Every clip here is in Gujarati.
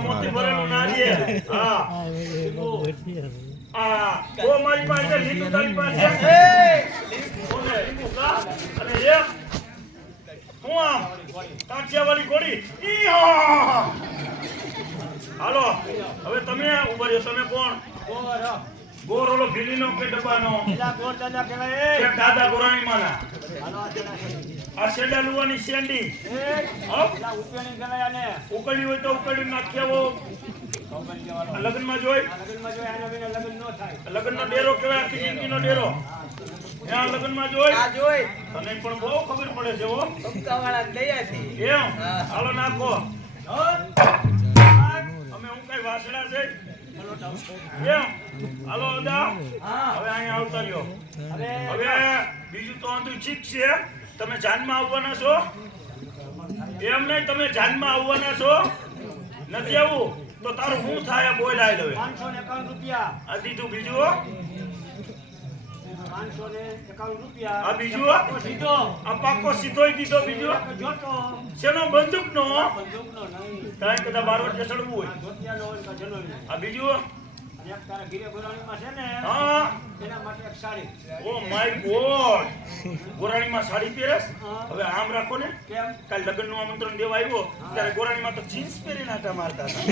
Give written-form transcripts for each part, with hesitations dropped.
મોતી ભરેલું નારીએ હા ઓ મારી પાસે લીધું તારી પાસે બોલે લીધું અને એક હું આમ કાઠિયાવાડી ઘોડી ઈ હાલો હવે તમે ઉભા રહ્યો તમે કોણ ગોર ઓલો ભીલીનો કે ડબ્બાનો ગોર દાદા કહેવાય એ દાદા ગોરાણી માના આ શેડા લુવાની શેંડી ઉપેણી ગલાયા ને ઉકળી હોય તો ઉકળી નાખ્યાવો લગનમાં જોઈ આના વિના લગન નો થાય લગનનો ડેરો કહેવાય આખી જિંદગીનો ડેરો ત્યાં લગનમાં જોઈ આ જોઈ તને પણ બહુ ખબર પડે છે હો કપકાવાળા દયા છે એમ હાલો નાખો અમે હું કઈ વાસડા છે એમ હાલો અદા હવે અહીંયા આવતા રહ્યો હવે બીજું તો આંધું ઠીક છે તમે જાનમાં આવવાના છો એમ નહીં તમે જાનમાં આવવાના છો નથી આવું તો તારું શું થાય બોલ આઈ દવે 551 રૂપિયા આ દીધું બીજું 551 રૂપિયા આ બીજું સીધો આ પાકો સીધો દીધો બીજું જોતો શેનો બંદૂકનો નહીં કાઈ કદા 12 વર્ષ ચડવું હોય જોતિયાનો હોય કે જનોય આ બીજું એક તારા ગીરે ગોરાણીમાં છે ને હા એના માટે એક સાડી ઓ માય ગોડ ગોરાણીમાં સાડી પહેરસ હવે આમ રાખો ને કેમ કાલ લગ્નનું આમંત્રણ દેવા આવ્યો ત્યારે ગોરાણીમાં તો જીન્સ પહેરીને આટા મારતા હતા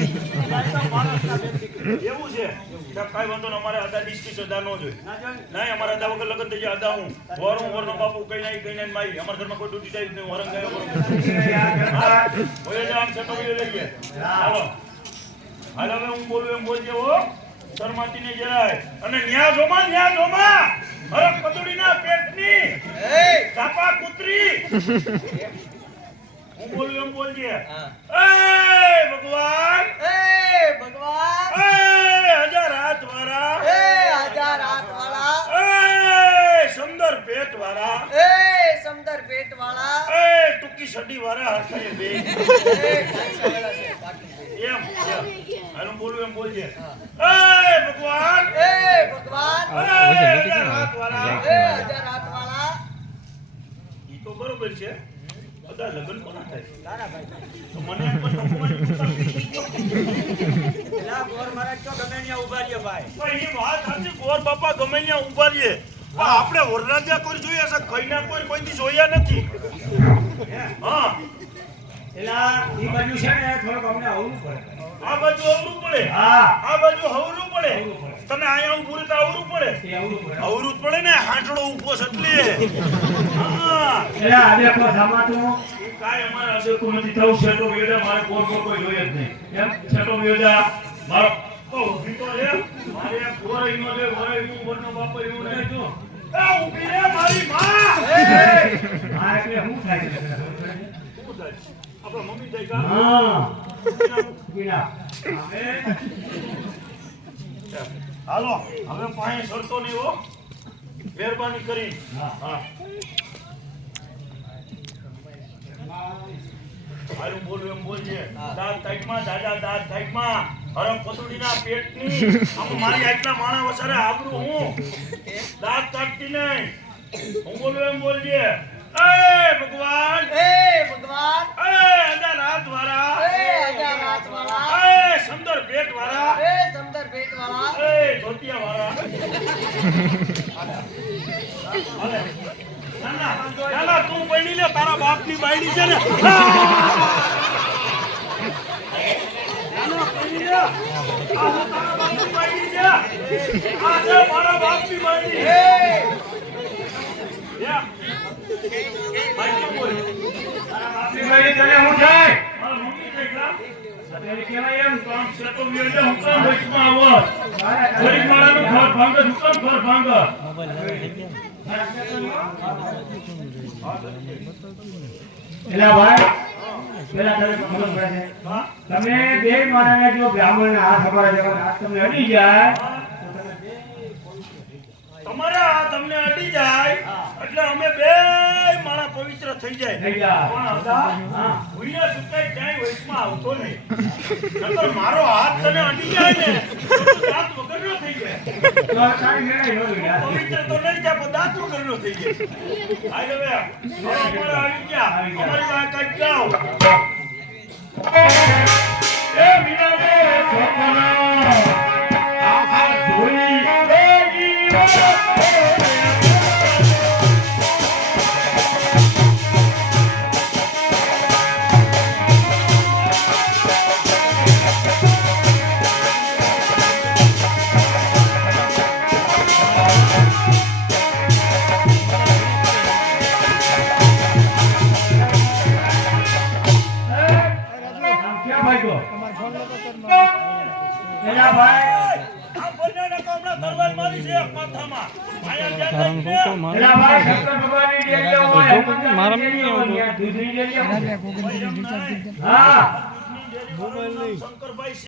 એવું છે કે કાઈ વાંધો ન અમારે અદા ડિસ્કી સદા નો જોઈ નહીં અમારા અદા વગર લગ્ન થઈ જાય અદા હું વરનો બાપુ કઈ નહીં મારી અમારા ઘરમાં કોઈ ડ્યુટી ટાઈપ નહીં વરંગ ગયો હોય આમ છે તો લઈએ હાલો હાલો હવે હું બોલું એમ બોલજે હો શરમાતી ને જરાય અને ન્યા જોમા અરે પતડીના પેટની એ ચાપા કૂતરી હું બોલું એમ બોલજે એ ભગવાન એ હજાર હાથ વાળા એ સુંદર પેટ વાળા એ ટૂંકી સડી વાળા હરખાય બે એમ હાલો બોલું એમ બોલજે એ ભગવાન હજાર હાથ વાળા ઈ તો બરોબર છે બધા લગ્ન કોના થાય તારા ભાઈ તો મને પણ એલા ગોર મહારાજ તો ગમે ત્યાં ઉભા રહે ભાઈ ભાઈ એ વાત સાચી ગોર બાપા ગમે ત્યાં ઉભા રહે પણ આપણે વરરાજા કોઈ જોઈએ છે કઈના કોઈથી જોયા નથી હા એલા ઈ બાજુ છે ને થોડું અમને આવવું પડે આ બાજુ આવવું પડે હા આ બાજુ હવરું પડે તને આયા ઊભું રહેતા આવવું પડે આવવું પડે ને હાંટડો ઊભો છે એટલે હા એલા આજે કો સમાતું ઈ કાઈ અમારે અસરતું નથી થવું છે તો વેડા મારે કોઈ જોઈએ જ નહીં એમ છેટો વેડા મારો ઓ ઊભી તો રે મારે કોરઈ નો દે વરઈ નું વરનો બાપો એવું નહીં જો એ ઊભી રે મારી માં એ આ એટલે હું થાય છે શું થાય આપણા મમ્મી જાય કા હા ગીના હાલો હવે પાણી સરતો નહીં હો મહેરબાની કરી હા હારું બોલું એમ બોલજે દાંત ટાઈટમાં દાદા દાંત ટાઈટમાં હરમ પતુડીના પેટની આમ મારી આટલા માણા વસારે આબરૂ હું દાંત ટાઈટતી નહીં હું બોલું એમ બોલજે એ ભગવાન એ હજાર હાથ વાળા એ સુંદર પેટ વાળા એ ધોતિયા વાળા ના તું બની લે તારા બાપની બાયડી છે ને તારા બાપની બાયડી છે આ છે મારા બાપની બાયડી અત્યારે કેવાય એમ કામ છે તો વિરજે હુકમ વચમાં આવો ગરીબ માળાનું ઘર ભાંગ હુકમ ઘર ભાંગ એલા ભાઈ પેલા તમે બે માળાને જો બ્રાહ્મણના હાથ અમારા જેવા હાથ તમને અડી જાય તમારા હાથ અમને અડી જાય એટલે અમે બે માળા પવિત્ર થઈ જાય પણ હતા ભૂયા સુકાઈ જાય વચમાં આવતો નહીં નકર મારો હાથ તને અડી જાય ને દાંત વગરનો થઈ જાય તો તારી મેળે નો યાર પવિત્ર તો નહીં જાય પણ દાંત વગરનો થઈ જાય આ હવે અમારા આવી ગયા અમારી વાત કાઢ જાઓ એ મીના એલા ભાઈ આ બોલને હમણાં તલવાર મારી છે માથામાં આયા ધરમ જાય તો મારે એલા ભાઈ શંકર ભગવાનની જગ્યા હોય મારા મમ્મી આવતો દૂધની જગ્યા ભાઈ એમ નહીં. હા શંકરભાઈ